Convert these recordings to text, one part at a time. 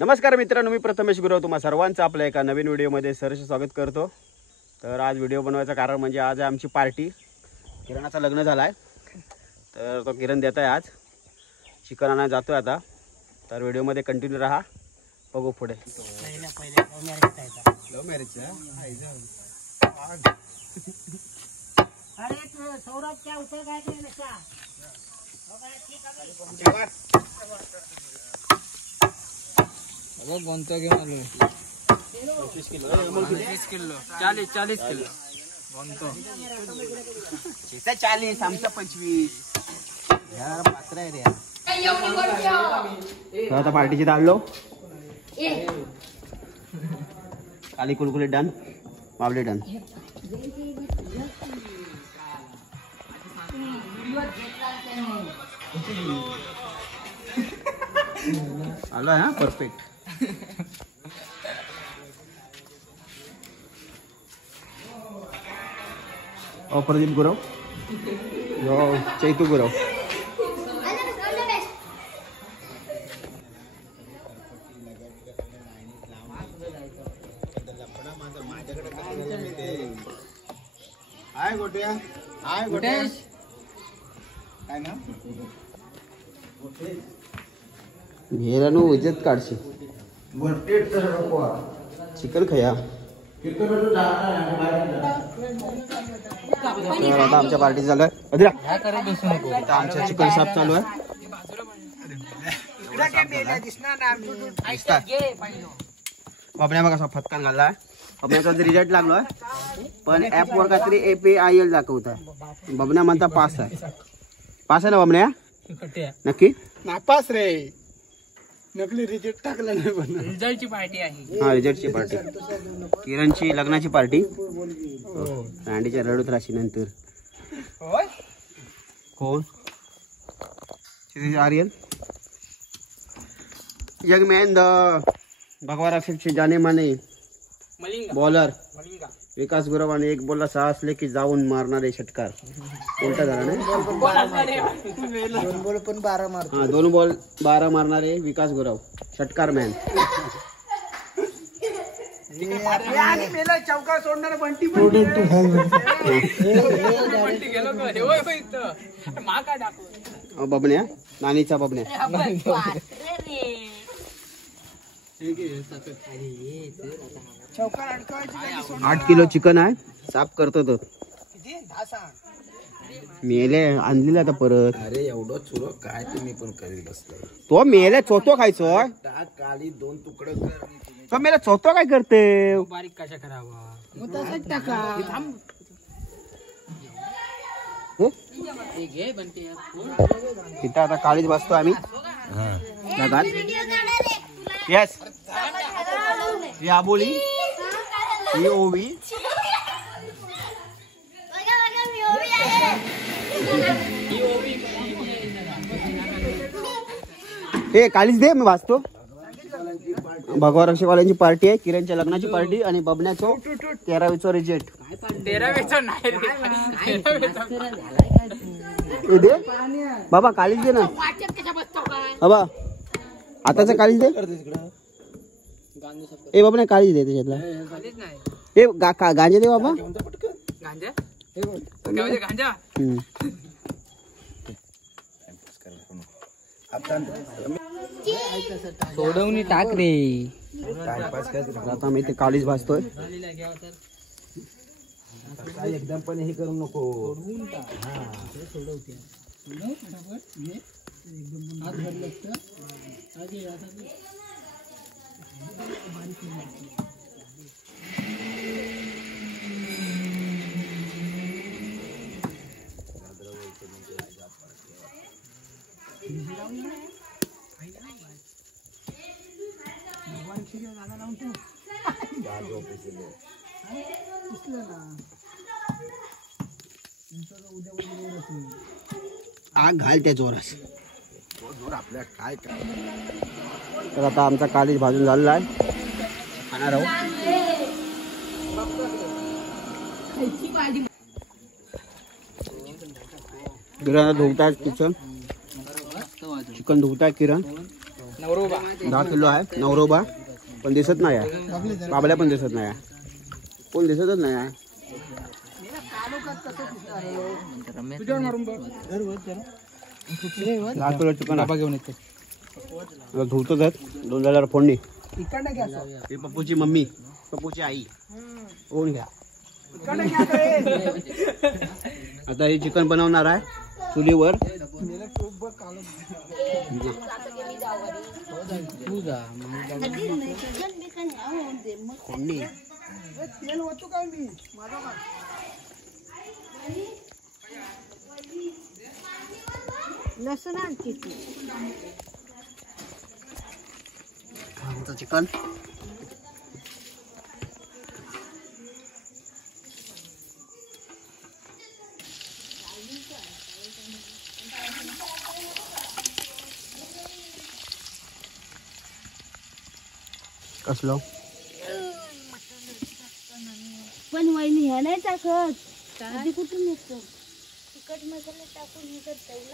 नमस्कार मित्रांनो, मी प्रथमेश गुरव तुम्हा सर्वांचं आपल्या एका नवीन व्हिडिओमध्ये सहर्ष स्वागत करतो। तर आज व्हिडिओ बनवायचं कारण म्हणजे आज आहे आमची पार्टी। किरणाचं लग्न झालं आहे, तर तो किरण देत आहे आज चिकन आणायला जातोय आता। तर व्हिडिओमध्ये कंटिन्यू राहा, बघू पुढे। लव मॅरेज अरे तू सौरभ क्या उतर काय केलं नका कोणतं घेऊन आलो 25 किलो 40 किलो कोणतं 40 आमचं 25 यार पात्र आहे रे। आता पार्टीची डाळलो काली कुलकुले डन, पावले डन। आलो आहे परफेक्ट। प्रदीप गुरव, चैतू गुरव। हाय गोट्या, हाय गोट्या, काय ना घेरानो इज्जत काढशी चिकन खया। आता आमच्या पार्टी चालू आहे, अदिरा आमच्या चिकन साफ चालू आहे। बाबण्या बघा असा फटकान घाललाय, बाबण्याचा रिझल्ट लागलोय पण ऍप वर काहीतरी APIL दाखवत आहे। बाबण्या म्हणता पास आहे, पास आहे ना बाबण्या? नक्की नापास रे, नकली रिजेक्ट टाकला नाही पण रिझल्टची पार्टी आहे। हा रिझल्टची पार्टी, किरणची लग्नाची पार्टी। रांडीच्या रडूत राशी नंतर कोण आर्यन यंग मैन द भगवा रक्षक से जाने माने बॉलर विकास गुरव आणि एक बोलला 6 असले की जाऊन मारणारे षटकार। कोणता झाला नाही, 2 बॉल पण 12 मारतो। हा 2 बॉल 12 मारणारे विकास गुरव षटकार मॅन। चौका सोडणार बंटी बबण्या नानीचा बबण्या 8 किलो चिकन आहे, साफ करतो तो मेले आणलेला आता परत। अरे एवढं चुरो काय तुम्ही पण करीत बसलाय, तो मेले चोतो खायचो टाक काळी 2 तुकडे कर। तो मेला चोतो काय करते बारीक कशा करावा तिथं आता काळीच बसतो आम्ही जगात। येस ही आबोली, ही ओवी, हे कालीच दे मी वाचतो। भगवा रक्षकवाल्यांची पार्टी आहे, किरणच्या लग्नाची पार्टी आणि बबण्याचो 13वीचो रिजेक्ट। दे बाबा कालीच दे ना बाबा, आताच कालीच दे। ए बाबा नाही कालीच दे त्याच्यातला, ए गांजे दे बाबा। सोडवणी टाक रे, आता मी ते कालीच भाजतोय। एकदम पण हे करू नको। आग घाल त्या जोरास। आपल्या काय काय तर आता आमचा कालीच भाजून झालेला आहे, खाणार आहोत। किरण धुवताय किचन, चिकन धुवताय किरण। 10 किलो आहे नवरोबा, पण दिसत नाही आहे. बाबल्या पण दिसत नाही आहे, कोण दिसतच नाही आहे. लाल कलर चिकन घेऊन येतो धुतच आहेत. 2 झाल्यावर फोडणी. ही पप्पूची मम्मी, पप्पूची आई कोण घ्या. आता हे चिकन बनवणार आहे चुलीवर. लसूण आणते आमचं चिकन कसलं पण वहिनी ह्या नाही टाकत. आधी कुठून येतो तिखट मसाला टाकून हे करता येईल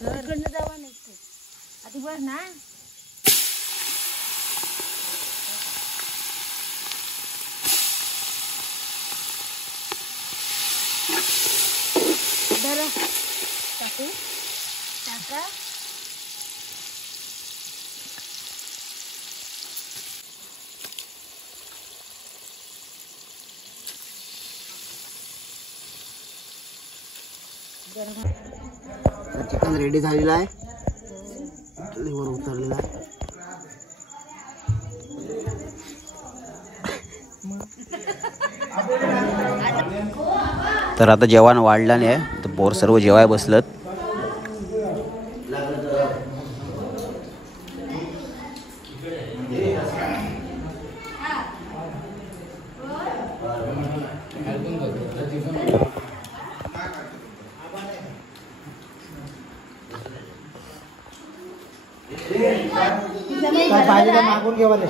तिकडनं जावा नाही आधी बस ना. जरा टाकू टाका. चिकन रेडी झालेला आहे, चुलीवर उतरलेला आहे. तर आता जेवण वाढलं नाही, तर पोर सर्व जेवाय बसलत. काय पाहिजे तर मागून घे वाले.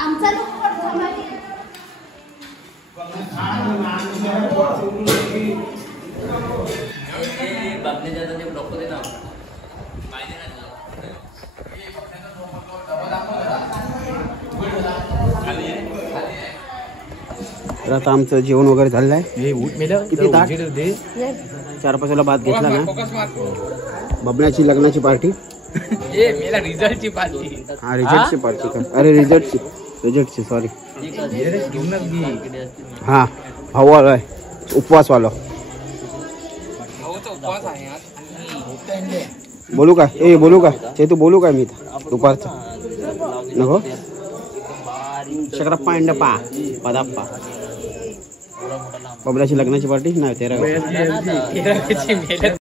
आमचा तर आता आमचं जेवण वगैरे झालेलं आहे. किती ताट? 4-5 भात घेतला ना. बबण्याची लग्नाची पार्टी. रिझल्टची पार्टी. हा रिझल्टची पार्टी का? अरे रिझल्टची सॉरी. हा भाऊ आलाय उपवासवाला. बोलू का? बोलू का? तू बोलू का? मी दुपारचं नको शकरप्पा अंडप्पा पदाप्पा बबल्याची लग्नाची पार्टी नाही 13